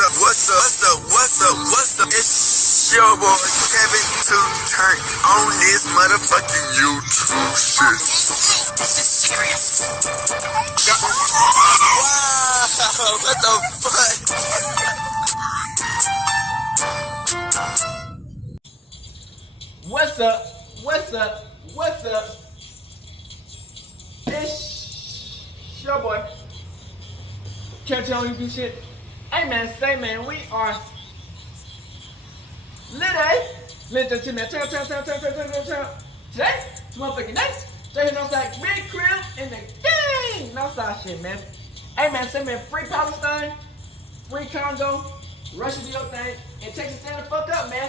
What's up? It's your boy Kevin to turn on this motherfucking YouTube shit. Wow, what the fuck? What's up? It's your boy. Can't tell you this shit. Hey man, say man, we are lit to man. Today, it's motherfucking day. So you know it's like big crib in the game. No side shit, man. Hey man, say man, free Palestine, free Congo, Russia do your thing, and Texas stand the fuck up, man.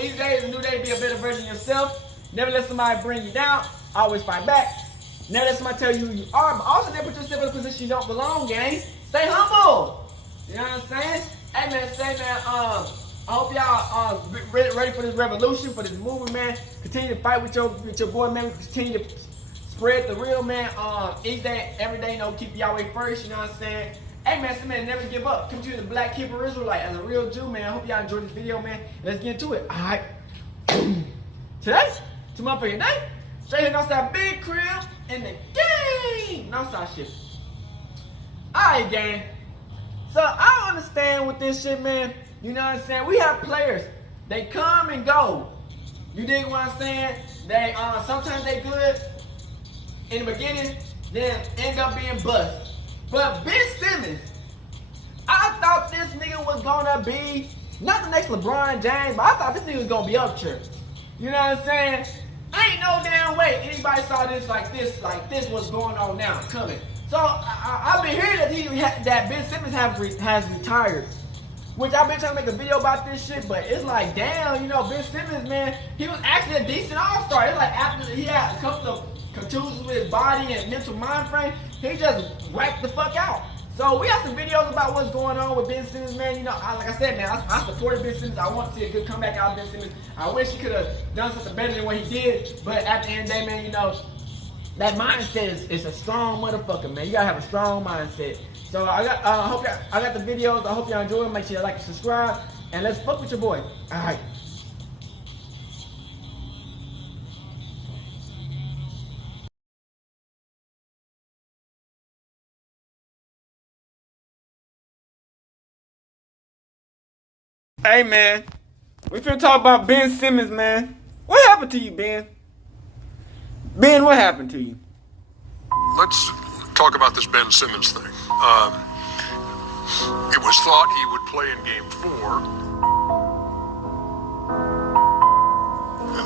Each day is a new day to be a better version of yourself. Never let somebody bring you down. Always fight back. Never let somebody tell you who you are, but also never put yourself in a position you don't belong, gang. Stay humble. You know what I'm saying? Hey man, say man, I hope y'all ready for this revolution, for this movement, man. Continue to fight with your boy, man. Continue to spread the real, man. Each day, every day, you know, keep Yahweh first. You know what I'm saying? Hey man, say man, never give up. Come to the Black Hebrew Israelite as a real Jew, man. I hope y'all enjoyed this video, man. Let's get into it. All right. Today, to motherfucking day, straight here, outside big crib in the game. No side shit. All right, gang. So I don't understand with this shit, man. You know what I'm saying? We have players. They come and go. You dig what I'm saying? They sometimes they good in the beginning, then end up being bust. But Ben Simmons, I thought this nigga was gonna be not the next LeBron James, but I thought this nigga was gonna be up here. You know what I'm saying? Ain't no damn way anybody saw this like this what's going on now coming. So I've been hearing that Ben Simmons has retired, which I've been trying to make a video about this shit, but it's like, damn, you know, Ben Simmons, man, he was actually a decent all-star. It's like after he had a couple of contusions with his body and mental mind frame, he just whacked the fuck out. So we have some videos about what's going on with Ben Simmons, man. You know, like I said, man, I supported Ben Simmons. I want to see a good comeback out of Ben Simmons. I wish he could have done something better than what he did, but at the end of the day, man, you know, that mindset is a strong motherfucker, man. You gotta have a strong mindset. So I got the videos. I hope y'all enjoy them. Make sure you like and subscribe, and let's fuck with your boy. All right. Hey man, we finna talk about Ben Simmons, man. What happened to you, Ben? Ben, what happened to you? Let's talk about this Ben Simmons thing. It was thought he would play in Game 4.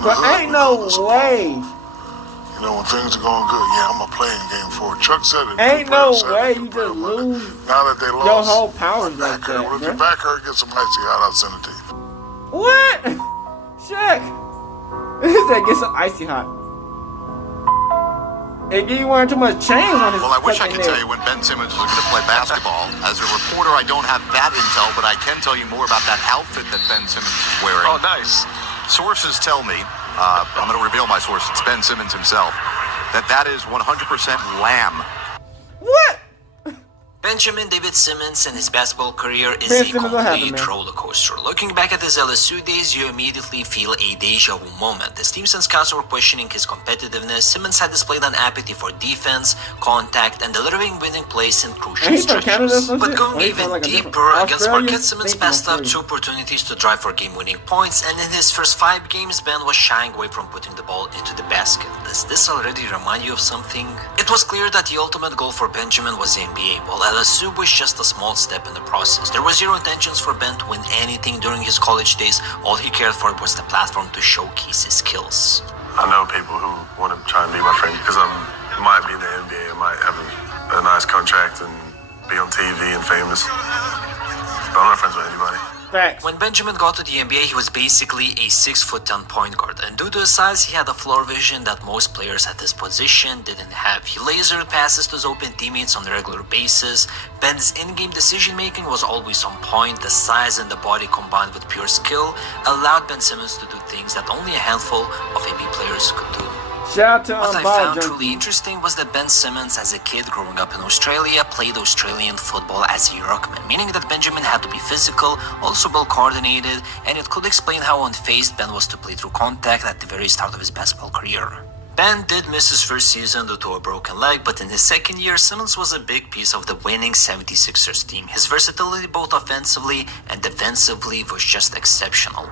But ain't no way. You know, when things are going good, yeah, I'm going to play in Game 4. Chuck said it. Ain't no way you just lose now that they lost, your whole powers like that, well, if your back hurt, get some icy hot, I'll send it to you. What? Shaq. He said get some icy hot. It gave you wearing too much chains on his. Well, I wish I could tell you when Ben Simmons was going to play basketball. As a reporter, I don't have that intel, but I can tell you more about that outfit that Ben Simmons is wearing. Oh, nice. Sources tell me, I'm going to reveal my source, it's Ben Simmons himself, that is 100% lamb. What? Benjamin David Simmons and his basketball career is Ben a Simmons, what happened, complete man? roller coaster. Looking back at his LSU days, you immediately feel a deja vu moment. As teams and scouts were questioning his competitiveness, Simmons had displayed an apathy for defense, contact, and delivering winning plays in crucial Ain't he from Canada or stretches. some But shit? going Or he even from, like, a different- deeper against Australia? Marquette, Simmons Think from passed up Australia. 2 opportunities to drive for game-winning points, and in his first 5 games, Ben was shying away from putting the ball into the basket. Does this already remind you of something? It was clear that the ultimate goal for Benjamin was the NBA, while LSU was just a small step in the process. There were zero intentions for Ben to win anything during his college days. All he cared for was the platform to showcase his skills. I know people who want to try and be my friend because I might be in the NBA, I might have a nice contract and be on TV and famous. But I'm not friends with anybody. Facts. When Benjamin got to the NBA, he was basically a 6'10" point guard, and due to his size, he had a floor vision that most players at this position didn't have. He lasered passes to his open teammates on a regular basis. Ben's in-game decision-making was always on point. The size and the body combined with pure skill allowed Ben Simmons to do things that only a handful of NBA players could do. Shout out to What I Ball found Junkie. truly interesting was that Ben Simmons, as a kid growing up in Australia, played Australian football as a ruckman, meaning that Benjamin had to be physical, also well coordinated, and it could explain how unfazed Ben was to play through contact at the very start of his basketball career. Ben did miss his first season due to a broken leg, but in his second year, Simmons was a big piece of the winning 76ers team. His versatility both offensively and defensively was just exceptional.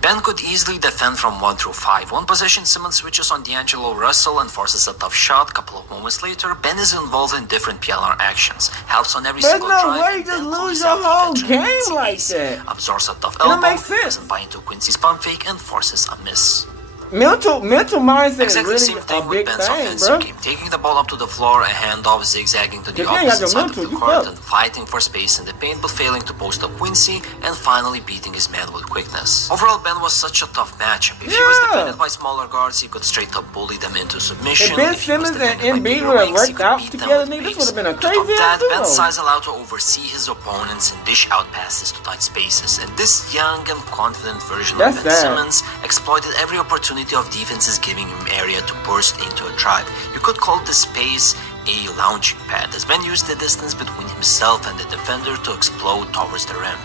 Ben could easily defend from 1 through 5. One possession, Simmons switches on D'Angelo Russell and forces a tough shot. Couple of moments later, Ben is involved in different PLR actions, helps on every There's single no drive, way you and just then lose closes your out the whole veteran game Quincy like Ace, that. absorbs a tough It don't elbow, make sense. doesn't buy into Quincy's pump fake, and forces a miss. Mental mindset Exactly the is same really thing a with big Ben's thing, offensive bro. game, taking the ball up to the floor, a handoff, zigzagging to the If you ain't got opposite your side of mental, the you court, fucked. and fighting for space in the paint, but failing to post up Quincy, and finally beating his man with quickness. Overall, Ben was such a tough matchup. If he was defended by smaller guards, he could straight up bully them into submission. If Ben If he was Simmons and defended by Embiid bigger would have wings, he worked could out beat them together, with nigga, this pace. would have been a To top crazy that, ass Ben's duo. size allowed to oversee his opponents and dish out passes to tight spaces, and this young and confident version That's of Ben sad. Simmons exploited every opportunity of defenses giving him area to burst into a drive. You could call this space a launching pad, as Ben used the distance between himself and the defender to explode towards the rim.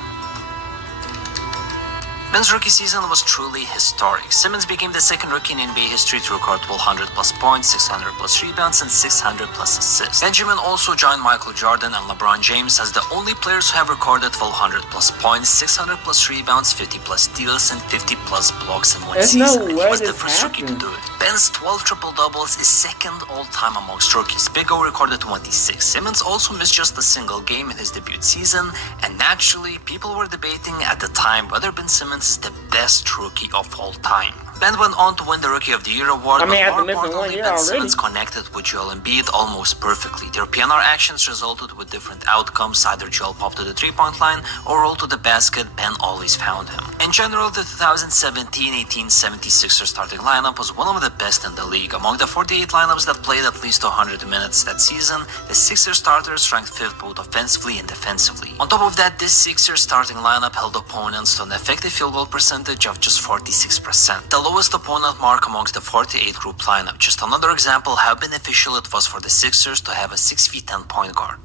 Ben's rookie season was truly historic. Simmons became the second rookie in NBA history to record 1,200 plus points, 600 plus rebounds, and 600 plus assists. Benjamin also joined Michael Jordan and LeBron James as the only players who have recorded 1,200 plus points, 600 plus rebounds, 50 plus steals, and 50 plus blocks in one There's season. no And way he was the this first rookie to happened. do it. Ben's 12 triple-doubles is second all-time amongst rookies. Big O recorded 26. Simmons also missed just a single game in his debut season, and naturally, people were debating at the time whether Ben Simmons is the best rookie of all time. Ben went on to win the Rookie of the Year award, I mean, but after more missing 1 importantly, year Ben already. Simmons connected with Joel Embiid almost perfectly. Their PNR actions resulted with different outcomes. Either Joel popped to the three-point line or rolled to the basket, Ben always found him. In general, the 2017-18 76ers starting lineup was one of the best in the league. Among the 48 lineups that played at least 100 minutes that season, the Sixers starters ranked 5th both offensively and defensively. On top of that, this Sixers starting lineup held opponents to an effective field goal percentage of just 46%. The lowest opponent mark amongst the 48 group lineup. Just another example how beneficial it was for the Sixers to have a 6'10" point guard.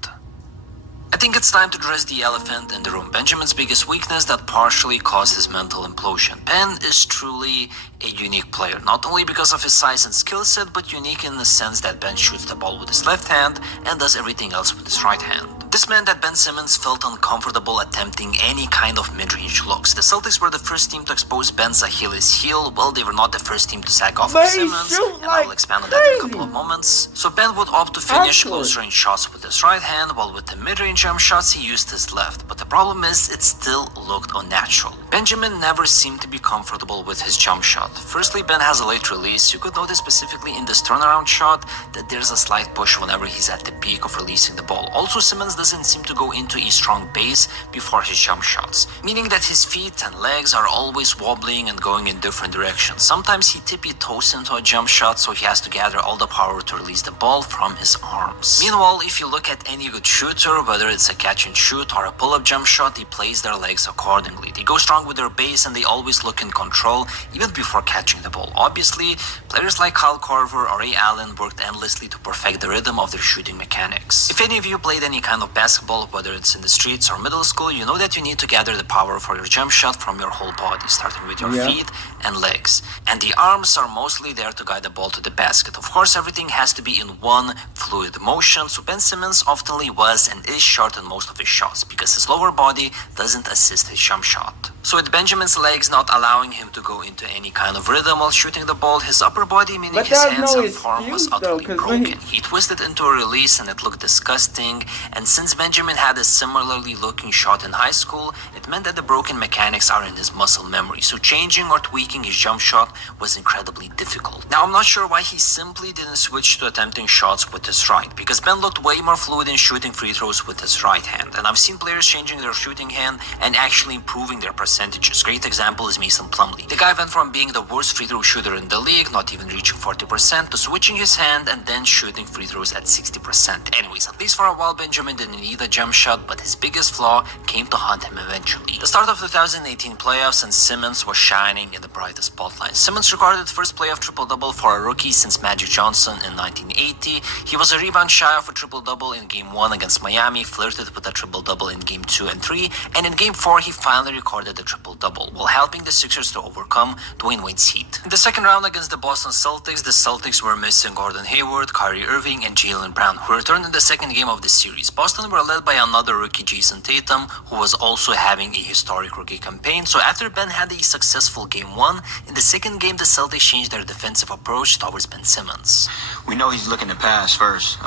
I think it's time to address the elephant in the room. Benjamin's biggest weakness that partially caused his mental implosion. Ben is truly a unique player, not only because of his size and skill set, but unique in the sense that Ben shoots the ball with his left hand and does everything else with his right hand. This meant that Ben Simmons felt uncomfortable attempting any kind of mid-range looks. The Celtics were the first team to expose Ben's Achilles heel. Well, they were not the first team to sack off But of he Simmons, shoot and I will like expand on that in a crazy. couple of moments. So Ben would opt to finish Awkward. close-range shots with his right hand, while with the mid-range jump shots he used his left. But the problem is, it still looked unnatural. Benjamin never seemed to be comfortable with his jump shot. Firstly, Ben has a late release. You could notice specifically in this turnaround shot that there's a slight push whenever he's at the peak of releasing the ball. Also, Simmons doesn't seem to go into a strong base before his jump shots, meaning that his feet and legs are always wobbling and going in different directions. Sometimes he tippy-toes into a jump shot, so he has to gather all the power to release the ball from his arms. Meanwhile, if you look at any good shooter, whether it's a catch and shoot or a pull-up jump shot, they place their legs accordingly. They go strong with their base and they always look in control even before catching the ball. Obviously, players like Kyle Korver or Ray Allen worked endlessly to perfect the rhythm of their shooting mechanics. If any of you played any kind of basketball, whether it's in the streets or middle school, you know that you need to gather the power for your jump shot from your whole body, starting with your feet and legs. And the arms are mostly there to guide the ball to the basket. Of course, everything has to be in one fluid motion, so Ben Simmons oftenly was and is short in most of his shots because his lower body doesn't assist his jump shot. So with Benjamin's legs not allowing him to go into any kind of rhythm while shooting the ball, his upper body, meaning But his there's hands no and form, was excuse, though, utterly 'cause when broken. He twisted into a release and it looked disgusting. And since Benjamin had a similarly looking shot in high school, it meant that the broken mechanics are in his muscle memory. So changing or tweaking his jump shot was incredibly difficult. Now I'm not sure why he simply didn't switch to attempting shots with his right, because Ben looked way more fluid in shooting free throws with his right hand. And I've seen players changing their shooting hand and actually improving their precision percentages. Great example is Mason Plumlee. The guy went from being the worst free throw shooter in the league, not even reaching 40%, to switching his hand and then shooting free throws at 60%. Anyways, at least for a while Benjamin didn't need a jump shot, but his biggest flaw came to haunt him eventually. The start of 2018 playoffs and Simmons was shining in the brightest spotlight. Simmons recorded first playoff triple-double for a rookie since Magic Johnson in 1980. He was a rebound shy of a triple-double in Game 1 against Miami, flirted with a triple-double in Game 2 and 3, and in Game 4 he finally recorded a triple-double, while helping the Sixers to overcome Dwayne Wade's heat. In the second round against the Boston Celtics, the Celtics were missing Gordon Hayward, Kyrie Irving, and Jaylen Brown, who returned in the second game of the series. Boston were led by another rookie, Jason Tatum, who was also having a historic rookie campaign. So after Ben had a successful Game 1, in the second game the Celtics changed their defensive approach towards Ben Simmons. We know he's looking to pass first.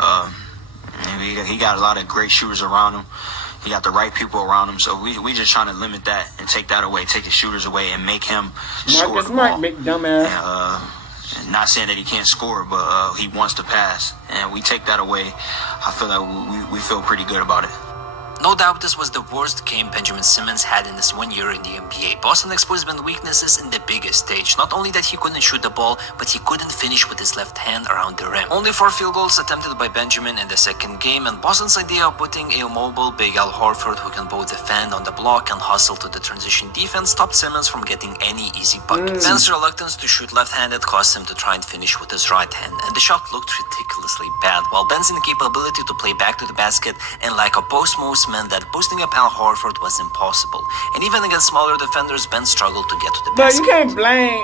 He got a lot of great shooters around him. He got the right people around him, so we just trying to limit that and take that away, take the shooters away, and make him score the ball. Big dumbass. And, not saying that he can't score, but he wants to pass, and we take that away. I feel like we feel pretty good about it. No doubt this was the worst game Benjamin Simmons had in his 1 year in the NBA. Boston exposed Ben's weaknesses in the biggest stage. Not only that he couldn't shoot the ball, but he couldn't finish with his left hand around the rim. Only 4 field goals attempted by Benjamin in the second game, and Boston's idea of putting a mobile Big Al Horford who can both defend on the block and hustle to the transition defense stopped Simmons from getting any easy buckets. Ben's reluctance to shoot left-handed caused him to try and finish with his right hand, and the shot looked ridiculously bad, while Ben's incapability to play back to the basket and like a post moves meant that boosting up Al Horford was impossible. And even against smaller defenders, Ben struggled to get to the basket. But you can't blame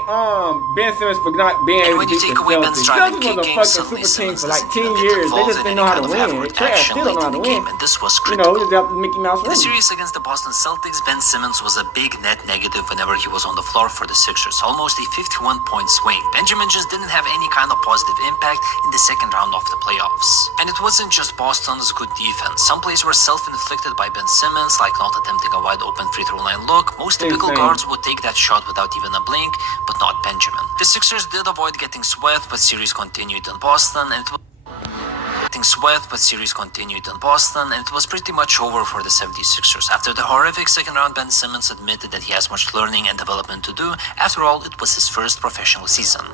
Ben Simmons for not being able to when you beat take away Ben's the driving Celtics. kick game, Was a suddenly fucking super team Simmons for like 10 doesn't years. They involve just in didn't any know how kind to of win. average They action still don't late know how in to the game, win. and this was You know, critical. just have Mickey Mouse In the win. series against the Boston Celtics, Ben Simmons was a big net negative whenever he was on the floor for the Sixers, almost a 51-point swing. Benjamin just didn't have any kind of positive impact in the second round of the playoffs. And it wasn't just Boston's good defense. Some plays were self-inflicted by Ben Simmons, like not attempting a wide-open free throw line look. Most typical guards would take that shot without even a blink, but not Benjamin. The Sixers did avoid getting swept, but series continued in Boston, and it was pretty much over for the 76ers. After the horrific second round, Ben Simmons admitted that he has much learning and development to do. After all, it was his first professional season.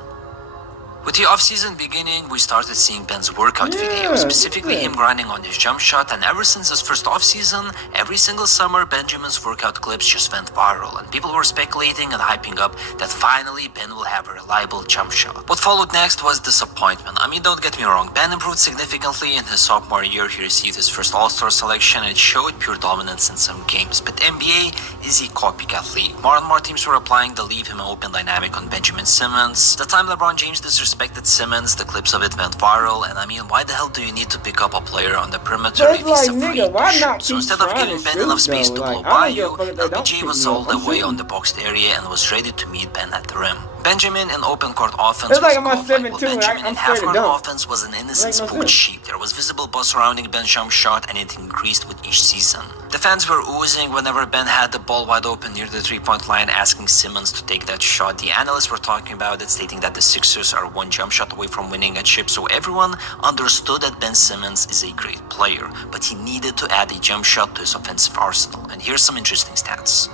With the offseason beginning, we started seeing Ben's workout videos, specifically him grinding on his jump shot, and ever since his first offseason, every single summer, Benjamin's workout clips just went viral, and people were speculating and hyping up that finally Ben will have a reliable jump shot. What followed next was disappointment. I mean, don't get me wrong, Ben improved significantly in his sophomore year. He received his first All-Star selection, and it showed pure dominance in some games, but NBA is a copycat league. More and more teams were applying the leave him open dynamic on Benjamin Simmons. The time LeBron James disrespected Simmons, the clips of it went viral, and I mean, why the hell do you need to pick up a player on the perimeter if he's afraid to shoot? So instead of giving Ben enough space to blow by you, LBJ was all the way on the boxed area and was ready to meet Ben at the rim. Benjamin in open court offense was like called I'm like what 7'2", Benjamin in I'm scared to half-court dunk. offense was an innocent Like no sport sense. sheet. There was visible buzz surrounding Ben's jump shot, and it increased with each season. The fans were oozing whenever Ben had the ball wide open near the three-point line, asking Simmons to take that shot. The analysts were talking about it, stating that the Sixers are one jump shot away from winning a chip, so everyone understood that Ben Simmons is a great player, but he needed to add a jump shot to his offensive arsenal. And here's some interesting stats.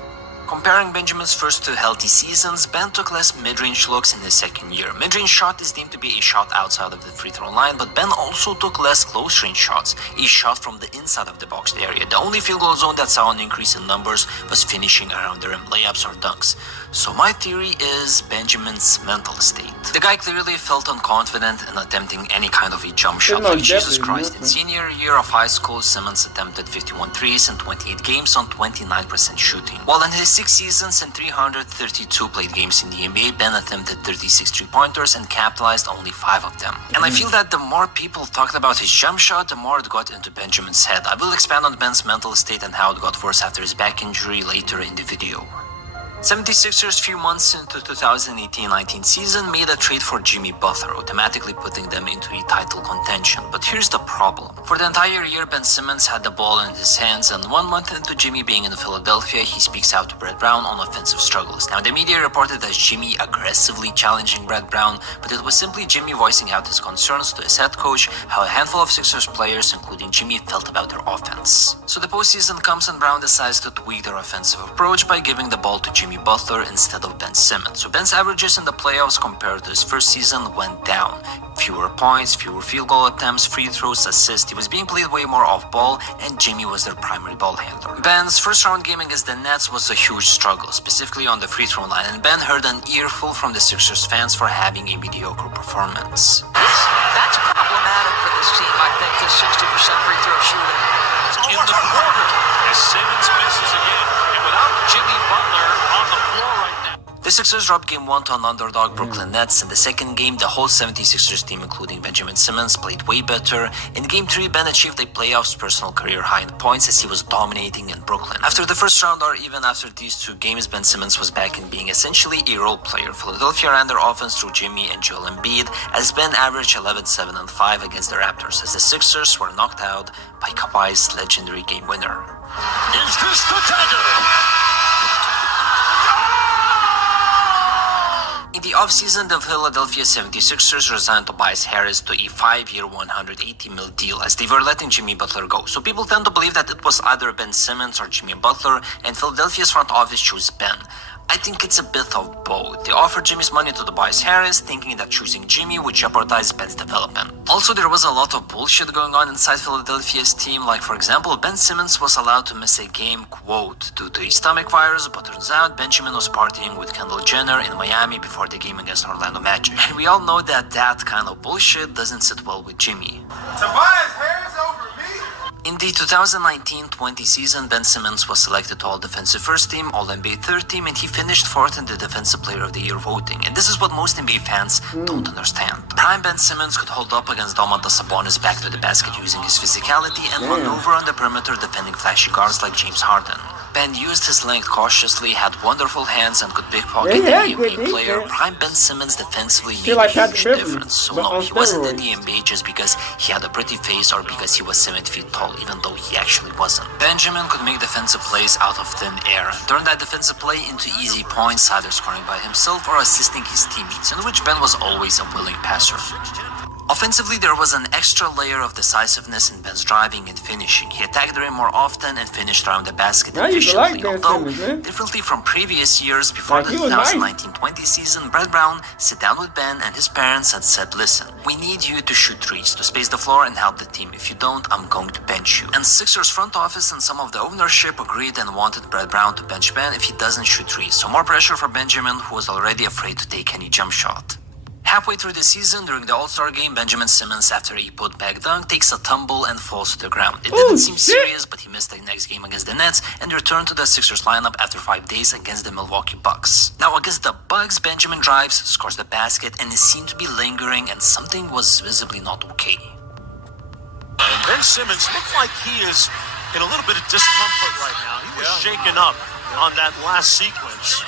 Comparing Benjamin's first 2 healthy seasons, Ben took less mid-range looks in his second year. Mid-range shot is deemed to be a shot outside of the free throw line, but Ben also took less close-range shots, a shot from the inside of the boxed area. The only field goal zone that saw an increase in numbers was finishing around the rim, layups or dunks. So my theory is Benjamin's mental state. The guy clearly felt unconfident in attempting any kind of a jump shot. Like Jesus Christ. In senior year of high school, Simmons attempted 51 threes in 28 games on 29% shooting. While in his 6 seasons and 332 played games in the NBA, Ben attempted 36 three-pointers and capitalized only 5 of them. And I feel that the more people talked about his jump shot, the more it got into Benjamin's head. I will expand on Ben's mental state and how it got worse after his back injury later in the video. 76ers few months into 2018-19 season made a trade for Jimmy Butler, automatically putting them into a title contention. But here's the problem. For the entire year, Ben Simmons had the ball in his hands, and 1 month into Jimmy being in Philadelphia, he speaks out to Brett Brown on offensive struggles. Now, the media reported as Jimmy aggressively challenging Brett Brown, but it was simply Jimmy voicing out his concerns to his head coach, how a handful of Sixers players, including Jimmy, felt about their offense. So the postseason comes and Brown decides to tweak their offensive approach by giving the ball to Jimmy Butler instead of Ben Simmons. So Ben's averages in the playoffs compared to his first season went down. Fewer points, fewer field goal attempts, free throws, assists. He was being played way more off ball, and Jimmy was their primary ball handler. Ben's first round game against the Nets was a huge struggle, specifically on the free throw line, and Ben heard an earful from the Sixers fans for having a mediocre performance. That's problematic for this team, I think, this 60% free throw shooting. In the quarter, as Simmons misses again, and without Jimmy Butler on the floor right now. The Sixers dropped Game 1 to an underdog Brooklyn Nets. In the second game, the whole 76ers team, including Benjamin Simmons, played way better. In Game 3, Ben achieved a playoffs personal career high in points as he was dominating in Brooklyn. After the first round, or even after these two games, Ben Simmons was back in being essentially a role player. Philadelphia ran their offense through Jimmy and Joel Embiid, as Ben averaged 11, 7, and 5 against the Raptors, as the Sixers were knocked out by Kawhi's legendary game winner. Is this the dagger? In the offseason, the Philadelphia 76ers resigned Tobias Harris to a 5-year, $180 million deal as they were letting Jimmy Butler go. So people tend to believe that it was either Ben Simmons or Jimmy Butler, and Philadelphia's front office chose Ben. I think it's a bit of both. They offered Jimmy's money to Tobias Harris, thinking that choosing Jimmy would jeopardize Ben's development. Also, there was a lot of bullshit going on inside Philadelphia's team, like for example, Ben Simmons was allowed to miss a game, quote, due to a stomach virus, but turns out Benjamin was partying with Kendall Jenner in Miami before the game against Orlando Magic. And we all know that that kind of bullshit doesn't sit well with Jimmy. Tobias Harris over me? In the 2019-20 season, Ben Simmons was selected to All-Defensive First Team, All-NBA Third Team, and he finished 4th in the Defensive Player of the Year voting. And this is what most NBA fans don't understand. Prime Ben Simmons could hold up against Domantas Sabonis back to the basket using his physicality and maneuver on the perimeter defending flashy guards like James Harden. Ben used his length cautiously, had wonderful hands, and could pickpocket any NBA player. Prime Ben Simmons defensively made a huge difference. So no, he wasn't in the NBA just because he had a pretty face or because he was 7 feet tall, even though he actually wasn't. Benjamin could make defensive plays out of thin air, turn that defensive play into easy points, either scoring by himself or assisting his teammates, in which Ben was always a willing passer. Offensively, there was an extra layer of decisiveness in Ben's driving and finishing. He attacked the rim more often and finished around the basket efficiently, although, differently from previous years before the 2019-20 season, Brett Brown sat down with Ben and his parents and said, listen, we need you to shoot threes, to space the floor and help the team. If you don't, I'm going to bench you. And Sixers front office and some of the ownership agreed and wanted Brett Brown to bench Ben if he doesn't shoot threes. So more pressure for Benjamin, who was already afraid to take any jump shot. Halfway through the season, during the All-Star game, Benjamin Simmons, after a put-back dunk, takes a tumble and falls to the ground. It didn't seem serious, but he missed the next game against the Nets and returned to the Sixers lineup after 5 days against the Milwaukee Bucks. Now, against the Bucks, Benjamin drives, scores the basket, and is seen to be lingering, and something was visibly not okay. Ben Simmons looked like he is in a little bit of discomfort right now. He was shaken up on that last sequence.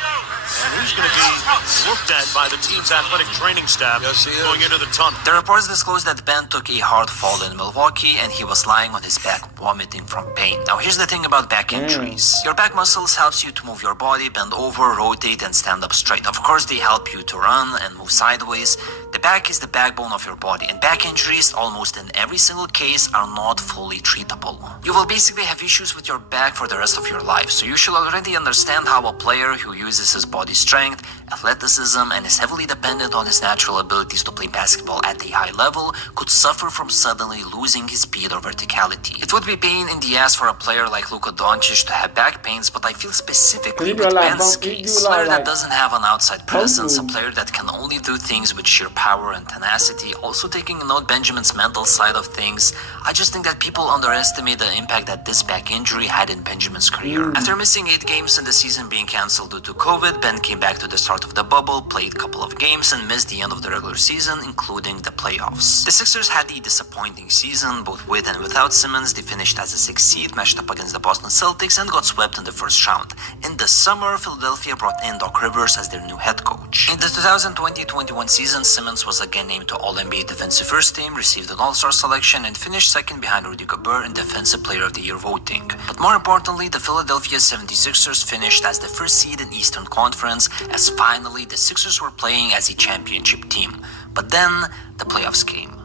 And he's going to be looked at by the team's athletic training staff going into the tunnel. The reports disclosed that Ben took a hard fall in Milwaukee and he was lying on his back vomiting from pain. Now here's the thing about back injuries. Your back muscles helps you to move your body, bend over, rotate, and stand up straight. Of course, they help you to run and move sideways. The back is the backbone of your body, and back injuries, almost in every single case, are not fully treatable. You will basically have issues with your back for the rest of your life, so you should already understand how a player who uses his body strength, athleticism, and is heavily dependent on his natural abilities to play basketball at a high level could suffer from suddenly losing his speed or verticality. It would be pain in the ass for a player like Luka Doncic to have back pains, but I feel specifically with Ben's case, a player that doesn't have an outside presence, a player that can only do things with sheer power power and tenacity. Also taking note Benjamin's mental side of things, I just think that people underestimate the impact that this back injury had in Benjamin's career. After missing 8 games and the season being cancelled due to COVID, Ben came back to the start of the bubble, played a couple of games, and missed the end of the regular season, including the playoffs. The Sixers had a disappointing season, both with and without Simmons. They finished as a 6th seed, matched up against the Boston Celtics, and got swept in the first round. In the summer, Philadelphia brought in Doc Rivers as their new head coach. In the 2020-21 season, Simmons was again named to All-NBA Defensive First Team, received an All-Star selection, and finished second behind Rudy Gobert in Defensive Player of the Year voting. But more importantly, the Philadelphia 76ers finished as the first seed in Eastern Conference, as finally the Sixers were playing as a championship team. But then, the playoffs came.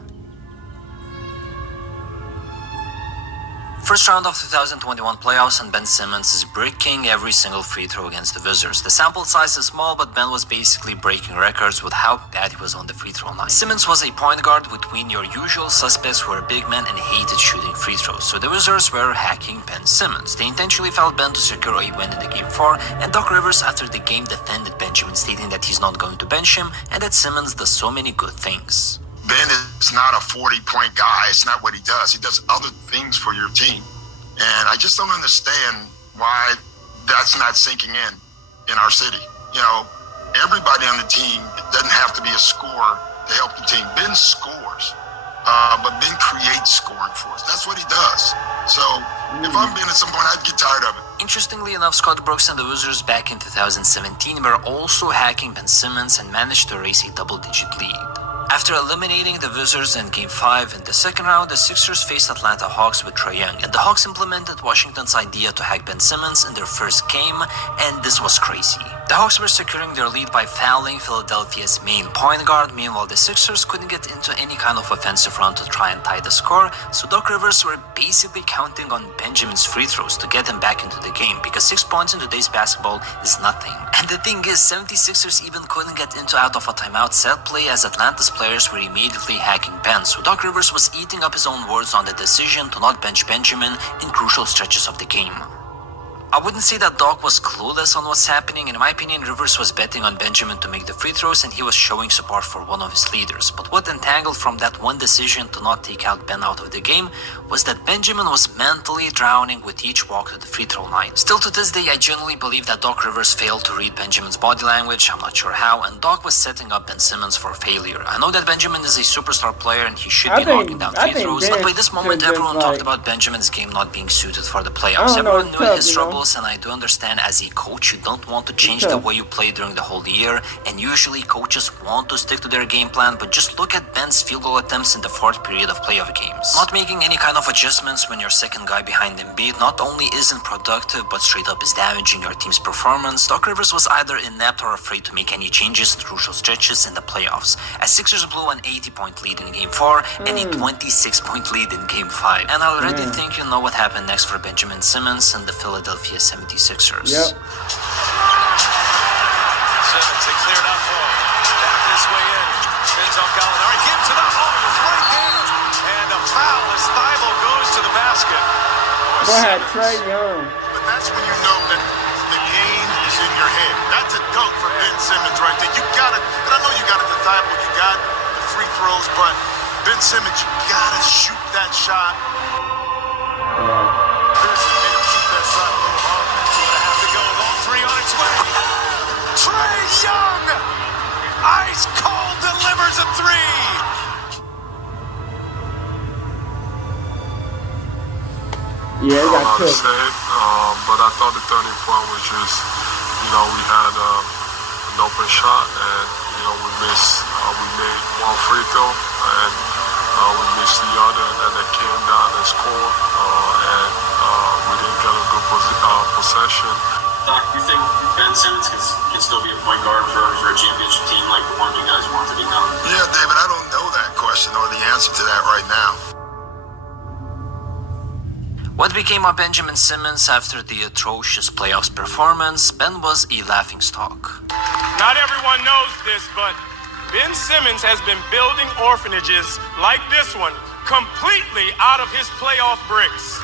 First round of 2021 playoffs, and Ben Simmons is breaking every single free throw against the Wizards. The sample size is small, but Ben was basically breaking records with how bad he was on the free throw line. Simmons was a point guard between your usual suspects who are big men and hated shooting free throws, so the Wizards were hacking Ben Simmons. They intentionally fouled Ben to secure a win in the Game 4, and Doc Rivers after the game defended Benjamin, stating that he's not going to bench him and that Simmons does so many good things. Ben is not a 40-point guy. It's not what he does. He does other things for your team. And I just don't understand why that's not sinking in our city. You know, everybody on the team doesn't have to be a scorer to help the team. Ben scores, but Ben creates scoring for us. That's what he does. So if I'm Ben at some point, I'd get tired of it. Interestingly enough, Scott Brooks and the Wizards back in 2017 were also hacking Ben Simmons and managed to raise a double-digit lead. After eliminating the Wizards in Game 5 in the second round, the Sixers faced Atlanta Hawks with Trae Young, and the Hawks implemented Washington's idea to hack Ben Simmons in their first game, and this was crazy. The Hawks were securing their lead by fouling Philadelphia's main point guard. Meanwhile, the Sixers couldn't get into any kind of offensive run to try and tie the score, so Doc Rivers were basically counting on Benjamin's free throws to get him back into the game, because 6 points in today's basketball is nothing. And the thing is, 76ers even couldn't get into out of a timeout set play as Atlanta's players were immediately hacking Ben, so Doc Rivers was eating up his own words on the decision to not bench Benjamin in crucial stretches of the game. I wouldn't say that Doc was clueless on what's happening. In my opinion, Rivers was betting on Benjamin to make the free throws and he was showing support for one of his leaders. But what entangled from that one decision to not take out Ben out of the game was that Benjamin was mentally drowning with each walk to the free throw line. Still to this day, I genuinely believe that Doc Rivers failed to read Benjamin's body language. I'm not sure how, and Doc was setting up Ben Simmons for failure. I know that Benjamin is a superstar player and he should be knocking down free throws, but by this moment everyone talked about Benjamin's game not being suited for the playoffs. Everyone knew his troubles, and I do understand as a coach you don't want to change the way you play during the whole year, and usually coaches want to stick to their game plan, but just look at Ben's field goal attempts in the fourth period of playoff games. Not making any kind of adjustments when your second guy behind Embiid not only isn't productive but straight up is damaging your team's performance. Doc Rivers was either inept or afraid to make any changes in crucial stretches in the playoffs, as Sixers blew an 80-point lead in Game 4 and a 26-point lead in Game 5. And I already think you know what happened next for Benjamin Simmons and the Philadelphia 76ers. Simmons, they cleared out for him. Back this way in. Spins on Gallinari. Gives it up. Oh, it was right there. And a foul as Thibault goes to the basket. Go ahead, Trae Young. But that's when you know that the game is in your head. That's a dunk for Ben Simmons right there. You got it. And I know you got it to Thibault. You got the free throws, but Ben Simmons, you got to shoot that shot. Trae Young, ice cold, delivers a three. Yeah, he got cooked. But I thought the turning point was just, we had an open shot, and we made one free throw, and we missed the other, and then they came down and scored, and we didn't get a good possession. Doc, do you think Ben Simmons can still be a point guard for a championship team like the one you guys want to become? Yeah, David, I don't know that question or the answer to that right now. What became of Benjamin Simmons after the atrocious playoffs performance? Ben was a laughingstock. Not everyone knows this, but Ben Simmons has been building orphanages like this one completely out of his playoff bricks.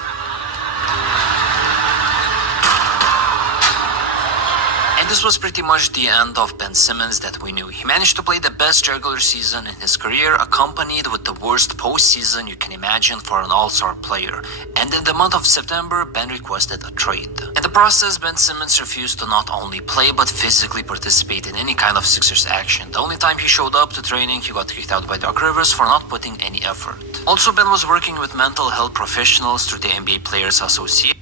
And this was pretty much the end of Ben Simmons that we knew. He managed to play the best regular season in his career, accompanied with the worst postseason you can imagine for an all-star player. And in the month of September, Ben requested a trade. In the process, Ben Simmons refused to not only play but physically participate in any kind of Sixers action. The only time he showed up to training, he got kicked out by Doc Rivers for not putting any effort. Also, Ben was working with mental health professionals through the NBA Players Association,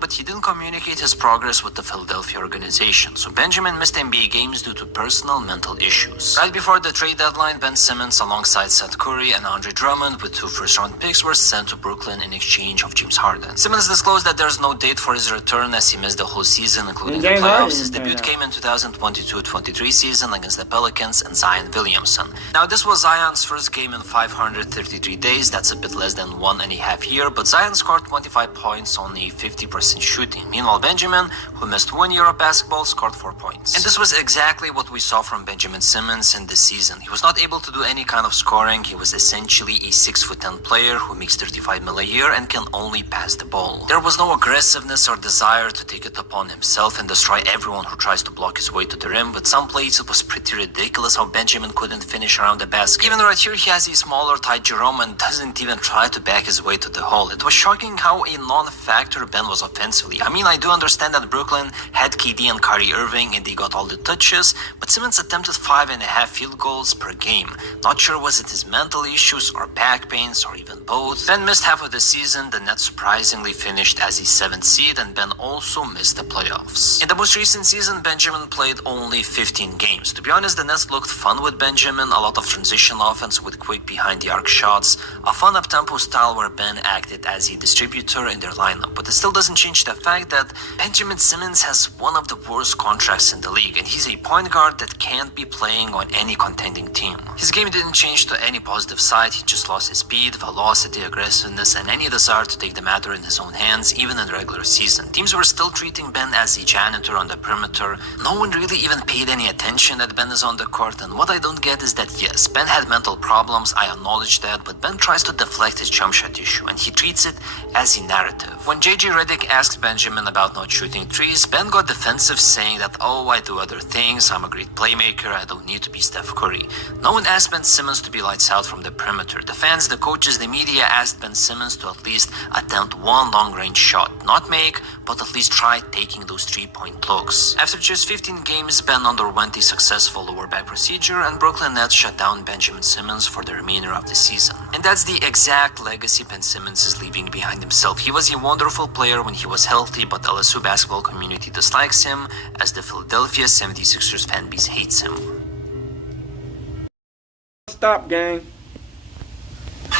but he didn't communicate his progress with the Philadelphia organization, so Benjamin missed NBA games due to personal mental issues. Right before the trade deadline, Ben Simmons alongside Seth Curry and Andre Drummond with 2 first-round picks were sent to Brooklyn in exchange of James Harden. Simmons disclosed that there's no date for his return as he missed the whole season, including the playoffs. His debut came in 2022-23 season against the Pelicans and Zion Williamson. Now, this was Zion's first game in 533 days, that's a bit less than 1.5 years, but Zion scored 25 points, only 50% shooting. Meanwhile, Benjamin, who missed 1 year of basketball, scored 4 points. And this was exactly what we saw from Benjamin Simmons in this season. He was not able to do any kind of scoring. He was essentially a 6'10" player who makes $35 million a year and can only pass the ball. There was no aggressiveness or desire to take it upon himself and destroy everyone who tries to block his way to the rim, but some plays it was pretty ridiculous how Benjamin couldn't finish around the basket. Even right here, he has a smaller tight Jerome and doesn't even try to back his way to the hole. It was shocking how a non-factor Ben was offensively. I mean, I do understand that Brooklyn had KD and Kyrie Irving and they got all the touches, but Simmons attempted 5.5 field goals per game. Not sure was it his mental issues or back pains or even both. Ben missed half of the season. The Nets surprisingly finished as a 7th seed, and Ben also missed the playoffs. In the most recent season, Benjamin played only 15 games. To be honest, the Nets looked fun with Benjamin, a lot of transition offense with quick behind the arc shots, a fun up-tempo style where Ben acted as a distributor in their lineup, but it still doesn't change the fact that Benjamin Simmons has one of the worst contracts in the league, and he's a point guard that can't be playing on any contending team. His game didn't change to any positive side. He just lost his speed, velocity, aggressiveness, and any desire to take the matter in his own hands, even in the regular season. Teams were still treating Ben as a janitor on the perimeter. No one really even paid any attention that Ben is on the court, and what I don't get is that yes, Ben had mental problems, I acknowledge that, but Ben tries to deflect his jump shot issue, and he treats it as a narrative. When JJ Redick asked Benjamin about not shooting threes, Ben got defensive, saying that, oh, I do other things, I'm a great playmaker, I don't need to be Steph Curry. No one asked Ben Simmons to be lights out from the perimeter. The fans, the coaches, the media asked Ben Simmons to at least attempt one long-range shot. Not make, but at least try taking those 3-point looks. After just 15 games, Ben underwent a successful lower back procedure, and Brooklyn Nets shut down Benjamin Simmons for the remainder of the season. And that's the exact legacy Ben Simmons is leaving behind himself. He was a wonderful player when he was healthy, but the LSU basketball community dislikes him, as the Philadelphia 76ers fanbase hates him. Stop, gang.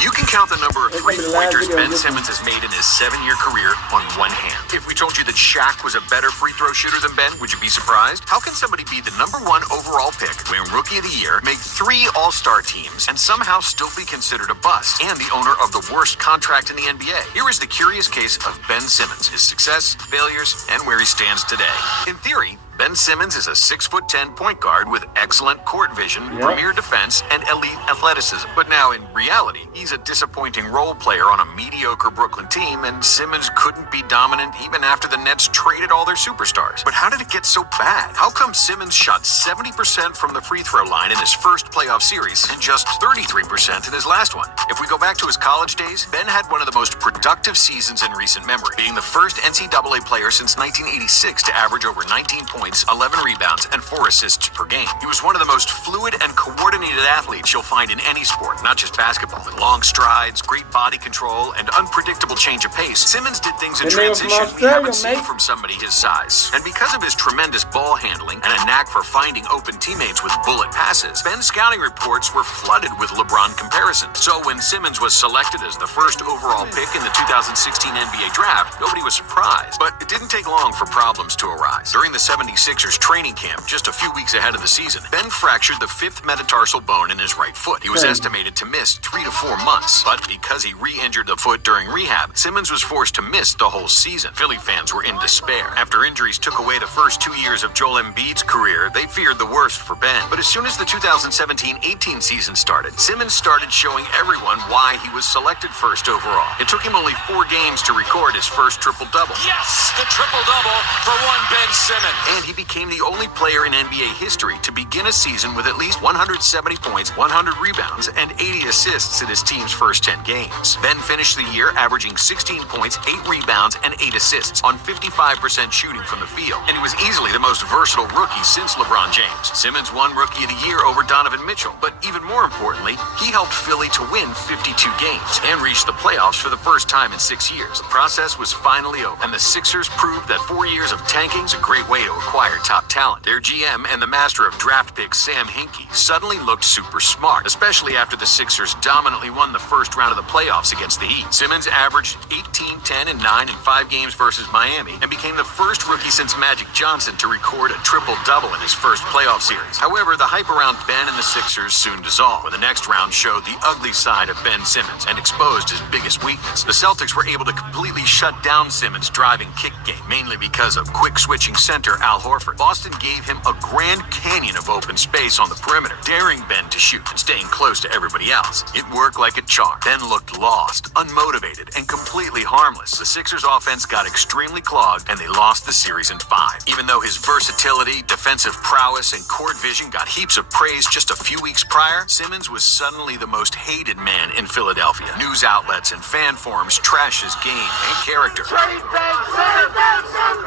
You can count the number of three-pointers Ben Simmons has made in his 7-year career on one hand. If we told you that Shaq was a better free throw shooter than Ben, would you be surprised? How can somebody be the #1 overall pick, win Rookie of the Year, make 3 All-Star teams, and somehow still be considered a bust, and the owner of the worst contract in the NBA? Here is the curious case of Ben Simmons, his success, failures, and where he stands today. In theory, Ben Simmons is a 6'10" point guard with excellent court vision, premier defense, and elite athleticism. But now, in reality, he's a disappointing role player on a mediocre Brooklyn team, and Simmons couldn't be dominant even after the Nets traded all their superstars. But how did it get so bad? How come Simmons shot 70% from the free throw line in his first playoff series and just 33% in his last one? If we go back to his college days, Ben had one of the most productive seasons in recent memory, being the first NCAA player since 1986 to average over 19 points, 11 rebounds, and 4 assists per game. He was one of the most fluid and coordinated athletes you'll find in any sport, not just basketball. With long strides, great body control, and unpredictable change of pace, Simmons did things in transition we haven't seen from somebody his size. And because of his tremendous ball handling and a knack for finding open teammates with bullet passes, Ben's scouting reports were flooded with LeBron comparisons. So when Simmons was selected as the first overall pick in the 2016 NBA draft, nobody was surprised. But it didn't take long for problems to arise. During the 76 Sixers training camp just a few weeks ahead of the season, Ben fractured the 5th metatarsal bone in his right foot. He was estimated to miss 3 to 4 months, but because he re-injured the foot during rehab, Simmons was forced to miss the whole season. Philly fans were in despair. After injuries took away the first 2 years of Joel Embiid's career, they feared the worst for Ben. But as soon as the 2017-18 season started, Simmons started showing everyone why he was selected first overall. It took him only 4 games to record his first triple-double. Yes, the triple-double for one Ben Simmons. And he became the only player in NBA history to begin a season with at least 170 points, 100 rebounds, and 80 assists in his team's first 10 games. Ben finished the year averaging 16 points, 8 rebounds, and 8 assists on 55% shooting from the field. And he was easily the most versatile rookie since LeBron James. Simmons won Rookie of the Year over Donovan Mitchell, but even more importantly, he helped Philly to win 52 games and reach the playoffs for the first time in 6 years. The process was finally over, and the Sixers proved that 4 years of tanking is a great way to acquire top talent. Their GM and the master of draft picks, Sam Hinkie, suddenly looked super smart, especially after the Sixers dominantly won the first round of the playoffs against the Heat. Simmons averaged 18, 10, and 9 in 5 games versus Miami and became the first rookie since Magic Johnson to record a triple-double in his first playoff series. However, the hype around Ben and the Sixers soon dissolved, when the next round showed the ugly side of Ben Simmons and exposed his biggest weakness. The Celtics were able to completely shut down Simmons' driving kick game, mainly because of quick-switching center Al Horford. Boston gave him a Grand Canyon of open space on the perimeter, daring Ben to shoot and staying close to everybody else. It worked like a charm. Ben looked lost, unmotivated, and completely harmless. The Sixers' offense got extremely clogged, and they lost the series in 5. Even though his versatility, defensive prowess, and court vision got heaps of praise just a few weeks prior, Simmons was suddenly the most hated man in Philadelphia. News outlets and fan forums trashed his game and character,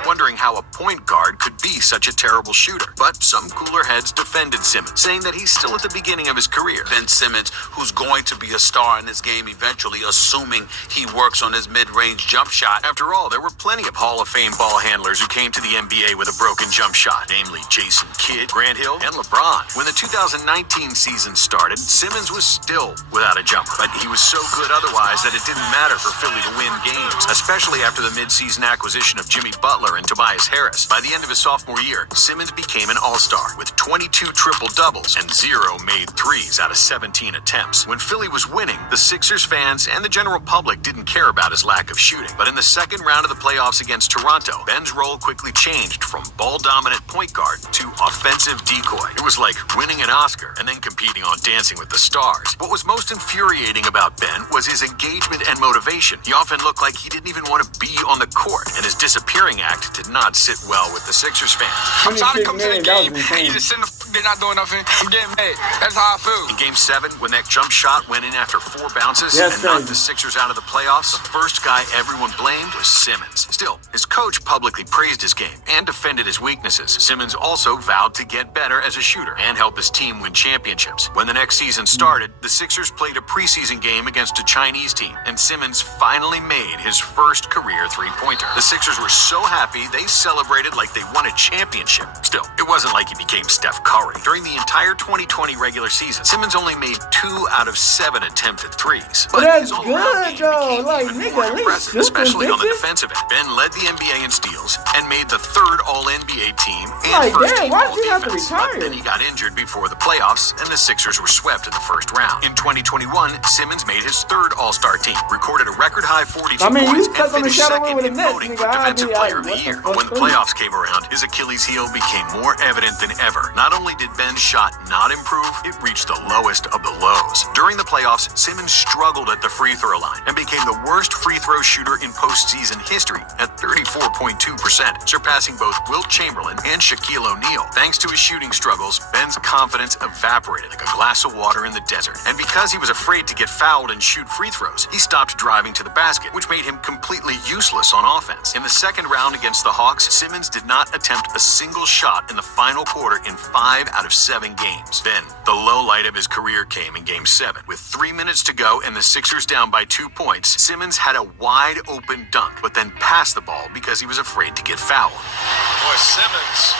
wondering how a point guard could be such a terrible shooter. But some cooler heads defended Simmons, saying that he's still at the beginning of his career. Ben Simmons, who's going to be a star in this game eventually, assuming he works on his mid-range jump shot. After all, there were plenty of Hall of Fame ball handlers who came to the NBA with a broken jump shot, namely Jason Kidd, Grant Hill, and LeBron. When the 2019 season started, Simmons was still without a jumper, but he was so good otherwise that it didn't matter for Philly to win games, especially after the mid-season acquisition of Jimmy Butler and Tobias Harris. By the end of his sophomore year, Simmons became an all-star with 22 triple-doubles and 0 made threes out of 17 attempts. When Philly was winning, the Sixers fans and the general public didn't care about his lack of shooting. But in the second round of the playoffs against Toronto, Ben's role quickly changed from ball-dominant point guard to offensive decoy. It was like winning an Oscar and then competing on Dancing with the Stars. What was most infuriating about Ben was his engagement and motivation. He often looked like he didn't even want to be on the court, and his disappearing act did not sit well with the Sixers fans. I'm trying to come to the game, and you just sitting there not doing nothing. I'm getting mad. That's how I feel. In Game 7, when that jump shot went in after 4 bounces and knocked the Sixers out of the playoffs, the first guy everyone blamed was Simmons. Still, his coach publicly praised his game and defended his weaknesses. Simmons also vowed to get better as a shooter and help his team win championships. When the next season started, the Sixers played a preseason game against a Chinese team, and Simmons finally made his first career three-pointer. The Sixers were so happy they celebrated like they won a championship. Still, it wasn't like he became Steph Curry. During the entire 2020 regular season, Simmons only made 2 out of 7 attempted threes. But that's his all-around game became like, even more impressive, especially on the defensive end. Ben led the NBA in steals and made the 3rd All-NBA team and first team All-Defense. But then he got injured before the playoffs, and the Sixers were swept in the first round. In 2021, Simmons made his 3rd All-Star team, recorded a record-high 42 points, and finished second in voting for Defensive Player of the Year. But when the playoffs came around, his Achilles heel became more evident than ever. Not only did Ben's shot not improve, it reached the lowest of the lows. During the playoffs, Simmons struggled at the free throw line and became the worst free throw shooter in postseason history at 34.2%, surpassing both Wilt Chamberlain and Shaquille O'Neal. Thanks to his shooting struggles, Ben's confidence evaporated like a glass of water in the desert. And because he was afraid to get fouled and shoot free throws, he stopped driving to the basket, which made him completely useless on offense. In the second round against the Hawks, Simmons did not attempt a single shot in the final quarter in 5 out of 7 games. Then, the low light of his career came in Game 7. With 3 minutes to go and the Sixers down by 2 points, Simmons had a wide open dunk, but then passed the ball because he was afraid to get fouled. Boy, Simmons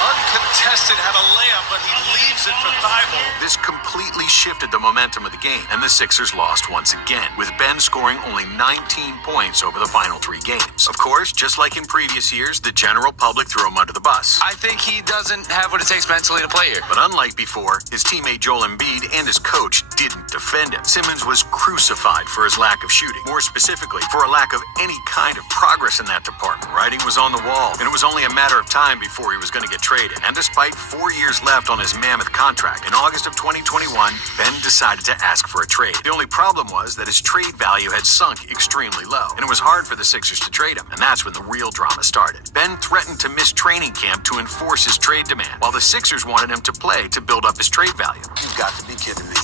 Uncontested, had a layup, but he leaves it for Thibault. This completely shifted the momentum of the game, and the Sixers lost once again, with Ben scoring only 19 points over the final 3 games. Of course, just like in previous years, the general public threw him under the bus. I think he doesn't have what it takes mentally to play here. But unlike before, his teammate Joel Embiid and his coach didn't defend him. Simmons was crucified for his lack of shooting, more specifically, for a lack of any kind of progress in that department. Writing was on the wall, and it was only a matter of time before he was going to get traded. And despite 4 years left on his mammoth contract, in August of 2021, Ben decided to ask for a trade. The only problem was that his trade value had sunk extremely low, and it was hard for the Sixers to trade him, and that's when the real drama started. Ben threatened to miss training camp to enforce his trade demand, while the Sixers wanted him to play to build up his trade value. You've got to be kidding me.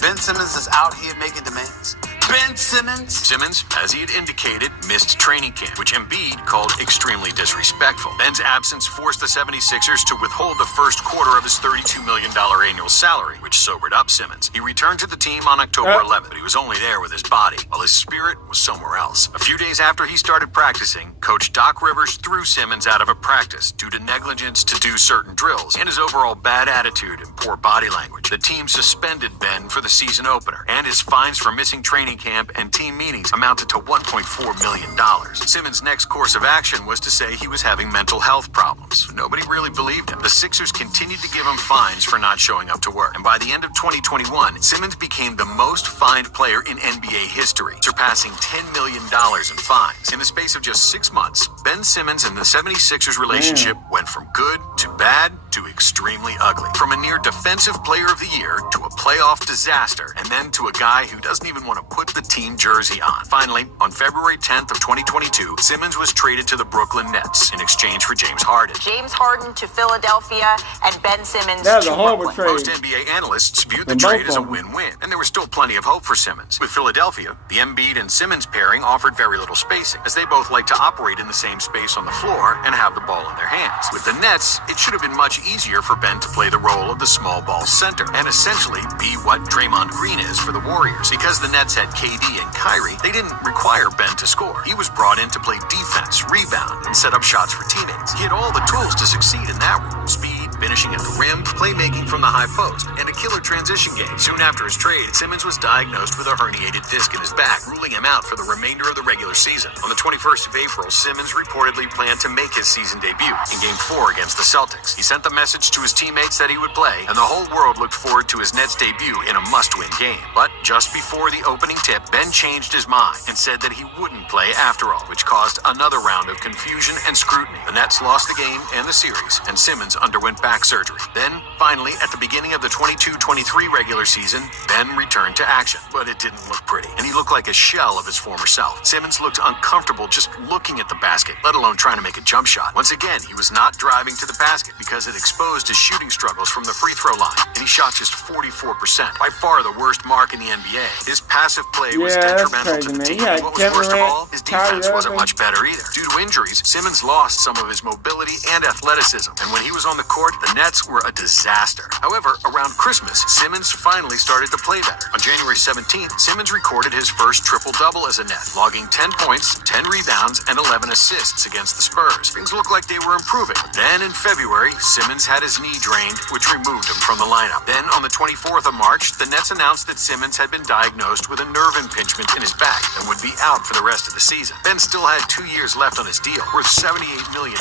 Ben Simmons is out here making demands. Ben Simmons? Simmons, as he had indicated, missed training camp, which Embiid called extremely disrespectful. Ben's absence forced the 76ers to withhold the first quarter of his $32 million annual salary, which sobered up Simmons. He returned to the team on October 11th, but he was only there with his body, while his spirit was somewhere else. A few days after he started practicing, Coach Doc Rivers threw Simmons out of a practice due to negligence to do certain drills and his overall bad attitude and poor body language. The team suspended Ben for the season opener, and his fines for missing training camp and team meetings amounted to $1.4 million. Simmons' next course of action was to say he was having mental health problems. Nobody really believed him. The Sixers continued to give him fines for not showing up to work, and by the end of 2021, Simmons became the most fined player in NBA history, surpassing $10 million in fines. In the space of just 6 months, Ben Simmons and the 76ers relationship went from good to bad to extremely ugly. From a near defensive player of the year to a playoff disaster, and then to a guy who doesn't even want to put the team jersey on. Finally, on February 10th of 2022, Simmons was traded to the Brooklyn Nets in exchange for James Harden. James Harden to Philadelphia and Ben Simmons That was to a horrible Brooklyn. trade. Most NBA analysts viewed the trade as a win-win, and there was still plenty of hope for Simmons. With Philadelphia, the Embiid and Simmons pairing offered very little spacing, as they both like to operate in the same space on the floor and have the ball in their hands. With the Nets, it should have been much easier for Ben to play the role of the small ball center, and essentially be what Draymond Green is for the Warriors. Because the Nets had KD and Kyrie, they didn't require Ben to score. He was brought in to play defense, rebound, and set up shots for teammates. He had all the tools to succeed in that role. Speed, finishing at the rim, playmaking from the high post, and a killer transition game. Soon after his trade, Simmons was diagnosed with a herniated disc in his back, ruling him out for the remainder of the regular season. On the 21st of April, Simmons reportedly planned to make his season debut in Game 4 against the Celtics. He sent the message to his teammates that he would play, and the whole world looked forward to his Nets debut in a must-win game. But just before the opening tip, Ben changed his mind and said that he wouldn't play after all, which caused another round of confusion and scrutiny. The Nets lost the game and the series, and Simmons underwent back surgery. Then, finally, at the beginning of the 22-23 regular season, Ben returned to action. But it didn't look pretty, and he looked like a shell of his former self. Simmons looked uncomfortable just looking at the basket, let alone trying to make a jump shot. Once again, he was not driving to the basket because it exposed his shooting struggles from the free throw line, and he shot just 44%, by far the worst mark in the NBA. His passive play was detrimental to the team, and what was worst of all, his defense wasn't much better either. Due to injuries, Simmons lost some of his mobility and athleticism, and when he was on the court, the Nets were a disaster. However, around Christmas, Simmons finally started to play better. On January 17th, Simmons recorded his first triple-double as a Net, logging 10 points, 10 rebounds, and 11 assists against the Spurs. Things looked like they were improving. Then in February, Simmons had his knee drained, which removed him from the lineup. Then on the 24th of March, the Nets announced that Simmons had been diagnosed with a nerve impingement in his back and would be out for the rest of the season. Ben still had 2 years left on his deal, worth $78 million,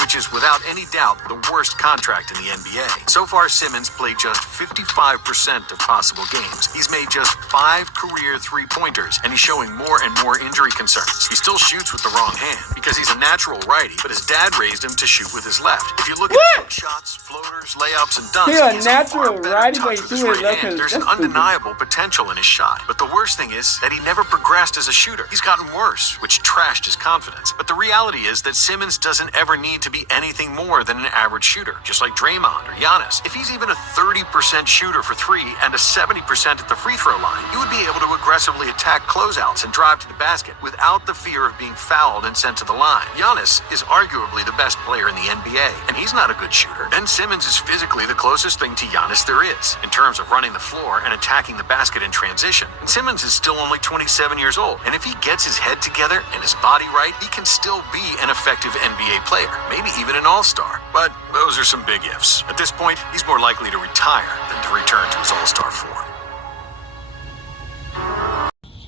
which is without any doubt the worst contract in the NBA. So far, Simmons played just 55% of possible games. He's made just 5 career three-pointers, and he's showing more and more injury concerns. He still shoots with the wrong hand because he's a natural righty, but his dad raised him to shoot with his left. If you look at his hook shots, floaters, layups, and dunks, He's a natural righty, but he's doing it. There's an undeniable potential in his shot, but the worst thing is that he never progressed as a shooter. He's gotten worse, which trashed his confidence. But the reality is that Simmons doesn't ever need to be anything more than an average shooter, just like Draymond or Giannis. If he's even a 30% shooter for 3 and a 70% at the free throw line, he would be able to aggressively attack closeouts and drive to the basket without the fear of being fouled and sent to the line. Giannis is arguably the best player in the NBA, and he's he's not a good shooter. Ben Simmons is physically the closest thing to Giannis there is, in terms of running the floor and attacking the basket in transition. And Simmons is still only 27 years old, and if he gets his head together and his body right, he can still be an effective NBA player, maybe even an all-star. But those are some big ifs. At this point, he's more likely to retire than to return to his all-star form.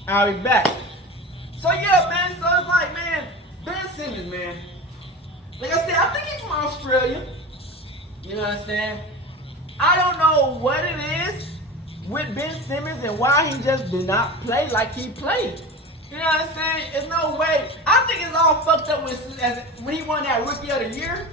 I'll be back. So yeah, man, so it's like, man, Ben Simmons, man. Like I said, I think he's from Australia. You know what I'm saying? I don't know what it is with Ben Simmons and why he just did not play like he played. You know what I'm saying? There's no way. I think it's all fucked up when he won that Rookie of the Year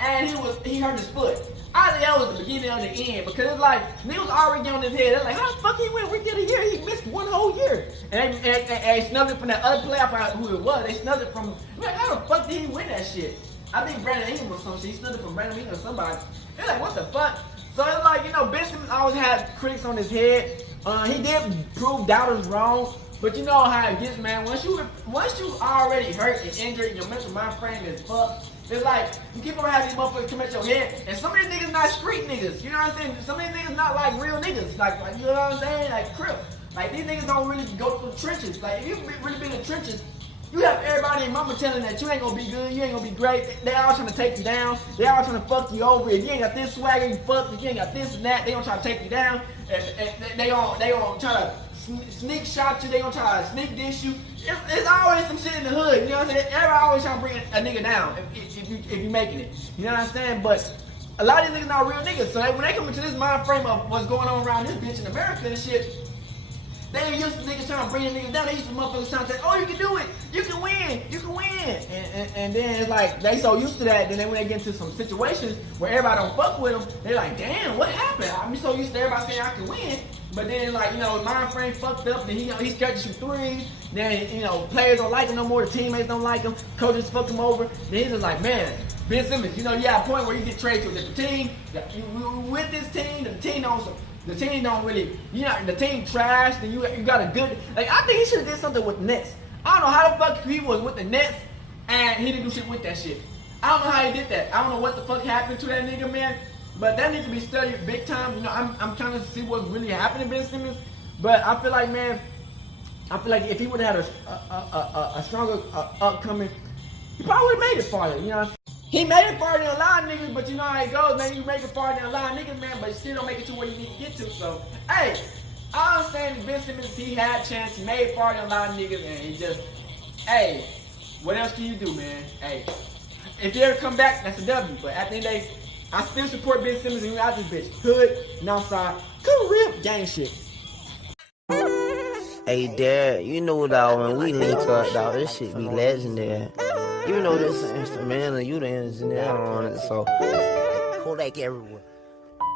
and he hurt his foot. I think that was the beginning of the end because it's like he was already on his head. It's like, how the fuck he win Rookie of the Year? He missed one whole year. And they snubbed it from that other player. I forgot who it was. They snubbed it from, man, how the fuck did he win that shit? I think Brandon Ingram or some shit. He snubbed it from Brandon Ingram or somebody. They're like, what the fuck? So it's like, you know, Ben Simmons always had critics on his head. He did prove doubters wrong. But you know how it gets, man. Once you already hurt and injured, your mental mind frame is fucked. It's like, you keep on having these motherfuckers come at your head, and some of these niggas not street niggas. You know what I'm saying? Some of these niggas not like real niggas. Like you know what I'm saying? Like Crip. Like these niggas don't really go through the trenches. Like if you really been in the trenches, you have everybody and mama telling that you ain't gonna be good, you ain't gonna be great. They all trying to take you down. They all trying to fuck you over. If you ain't got this swagger, you fucked. If you ain't got this and that, they gonna try to take you down. And they gonna try to sneak shot you, they gonna try to sneak dish you. It's always some shit in the hood, you know what I'm saying? Everybody always trying to bring a nigga down if you making it. You know what I'm saying? But a lot of these niggas not real niggas. So when they come into this mind frame of what's going on around this bitch in America and shit, they ain't used to niggas trying to bring the niggas down. They used to motherfuckers trying to say, oh, you can do it, you can win, you can win. And then it's like, they so used to that, then when they get into some situations where everybody don't fuck with them, they're like, damn, what happened? I'm so used to everybody saying I can win. But then, like, you know, his mind frame fucked up, then he's scared to shoot threes. Then, you know, players don't like him no more, the teammates don't like him, coaches fuck him over. Then he's just like, man, Ben Simmons, you know, you have a point where you get traded to a different team. With this team, the team don't really, you know, the team trash, then you got a good, like, I think he should have did something with the Nets. I don't know how the fuck he was with the Nets and he didn't do shit with that shit. I don't know how he did that. I don't know what the fuck happened to that nigga, man. But that needs to be studied big time. You know, I'm trying to see what's really happening to Ben Simmons. But I feel like, man, if he would have had a stronger upcoming, he probably would have made it farther. You know, he made it farther than a lot of niggas, but you know how it goes, man. You make it farther than a lot of niggas, man, but you still don't make it to where you need to get to. So, hey, all I'm saying is Ben Simmons, he had a chance, he made it farther than a lot of niggas, and he just, hey, what else can you do, man? Hey, if you ever come back, that's a W. But at the end of the day, I still support Ben Simmons and we out this bitch. Hood, Northside, career, gang shit. Hey, Dad, you know, dog, when we link up, dog, this shit be legendary. Even though this is instrumental, you the engineer on it, so Kodak everywhere.